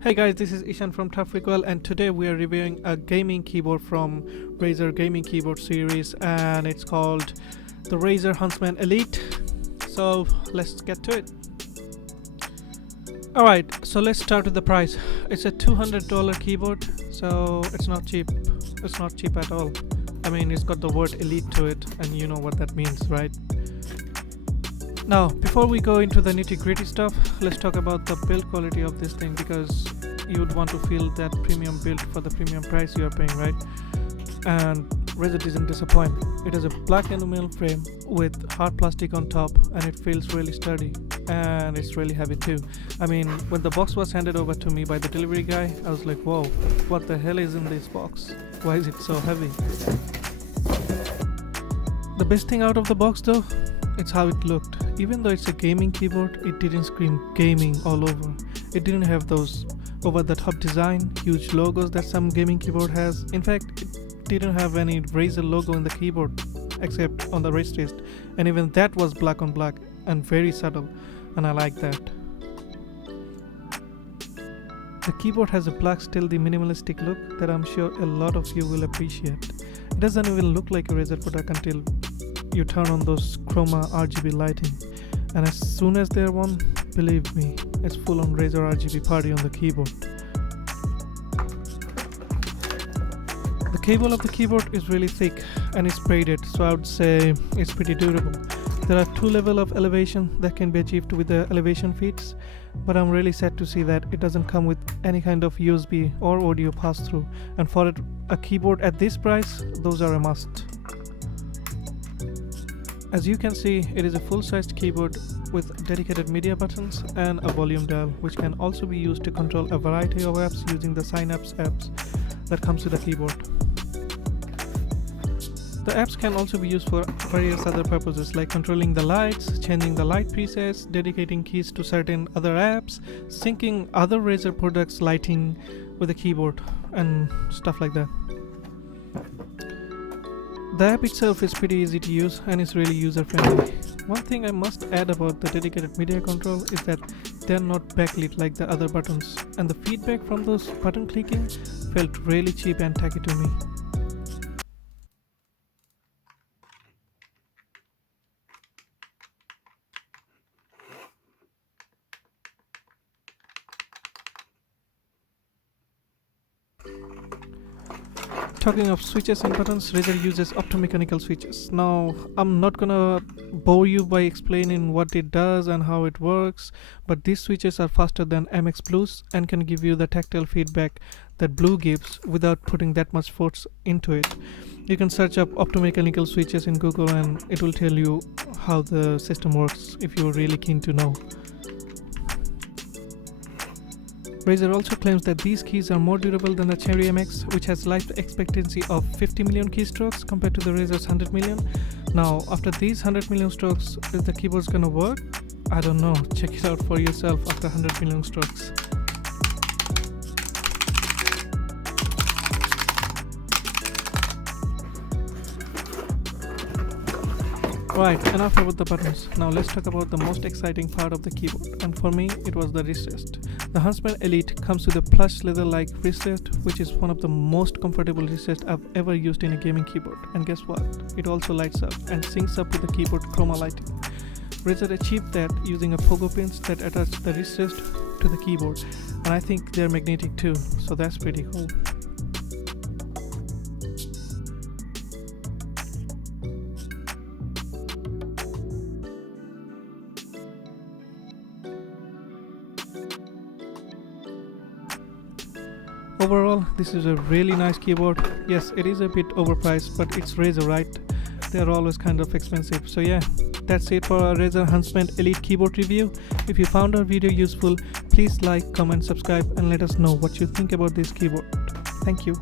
Hey guys, this is Ishan from Tough Recall, and today we are reviewing a gaming keyboard from Razer gaming keyboard series, and it's called the Razer Huntsman Elite. So let's get to it. Alright, so let's start with the price. It's a $200 keyboard, so it's not cheap. It's not cheap at all. I mean, it's got the word elite to it, and you know what that means, right? Now, before we go into the nitty-gritty stuff, let's talk about the build quality of this thing, because you'd want to feel that premium build for the premium price you are paying, right? And Razer doesn't disappoint. It has a black aluminum frame with hard plastic on top, and it feels really sturdy, and it's really heavy too. I mean, when the box was handed over to me by the delivery guy, I was like, whoa, what the hell is in this box? Why is it so heavy? The best thing out of the box though, it's how it looked. Even though it's a gaming keyboard, it didn't scream gaming all over. It didn't have those over-the-top design, huge logos that some gaming keyboard has. In fact, it didn't have any Razer logo in the keyboard except on the wrist wrist, and even that was black on black and very subtle, and I like that. The keyboard has a black stealthy minimalistic look that I'm sure a lot of you will appreciate. It doesn't even look like a Razer product until you turn on those chroma RGB lighting, and as soon as they're on, believe me, it's full on Razer RGB party on the keyboard. The cable of the keyboard is really thick and it's braided, so I would say it's pretty durable. There are two levels of elevation that can be achieved with the elevation feeds, but I'm really sad to see that it doesn't come with any kind of USB or audio pass-through, and for a keyboard at this price, those are a must. As you can see, it is a full-sized keyboard with dedicated media buttons and a volume dial, which can also be used to control a variety of apps using the Synapse Apps that comes with the keyboard. The apps can also be used for various other purposes like controlling the lights, changing the light presets, dedicating keys to certain other apps, syncing other Razer products lighting with the keyboard, and stuff like that. The app itself is pretty easy to use and is really user-friendly. One thing I must add about the dedicated media control is that they're not backlit like the other buttons, and the feedback from those button clicking felt really cheap and tacky to me. Talking of switches and buttons, Razer uses optomechanical switches. Now, I'm not gonna bore you by explaining what it does and how it works, but these switches are faster than MX Blues and can give you the tactile feedback that Blue gives without putting that much force into it. You can search up optomechanical switches in Google and it will tell you how the system works if you're really keen to know. Razer also claims that these keys are more durable than the Cherry MX, which has life expectancy of 50 million keystrokes compared to the Razer's 100 million. Now, after these 100 million strokes, is the keyboard's gonna work? I don't know, check it out for yourself after 100 million strokes. Right, enough about the buttons. Now let's talk about the most exciting part of the keyboard, and for me it was the wrist rest. The Huntsman Elite comes with a plush leather-like wrist rest, which is one of the most comfortable wrist rests I've ever used in a gaming keyboard. And guess what? It also lights up and syncs up with the keyboard chroma lighting. Razer achieved that using a pogo pins that attach the wrist rest to the keyboard, and I think they're magnetic too, so that's pretty cool. Overall, this is a really nice keyboard. Yes, it is a bit overpriced, but it's Razer, right? They're always kind of expensive. So yeah, that's it for our Razer Huntsman Elite keyboard review. If you found our video useful, please like, comment, subscribe, and let us know what you think about this keyboard. Thank you.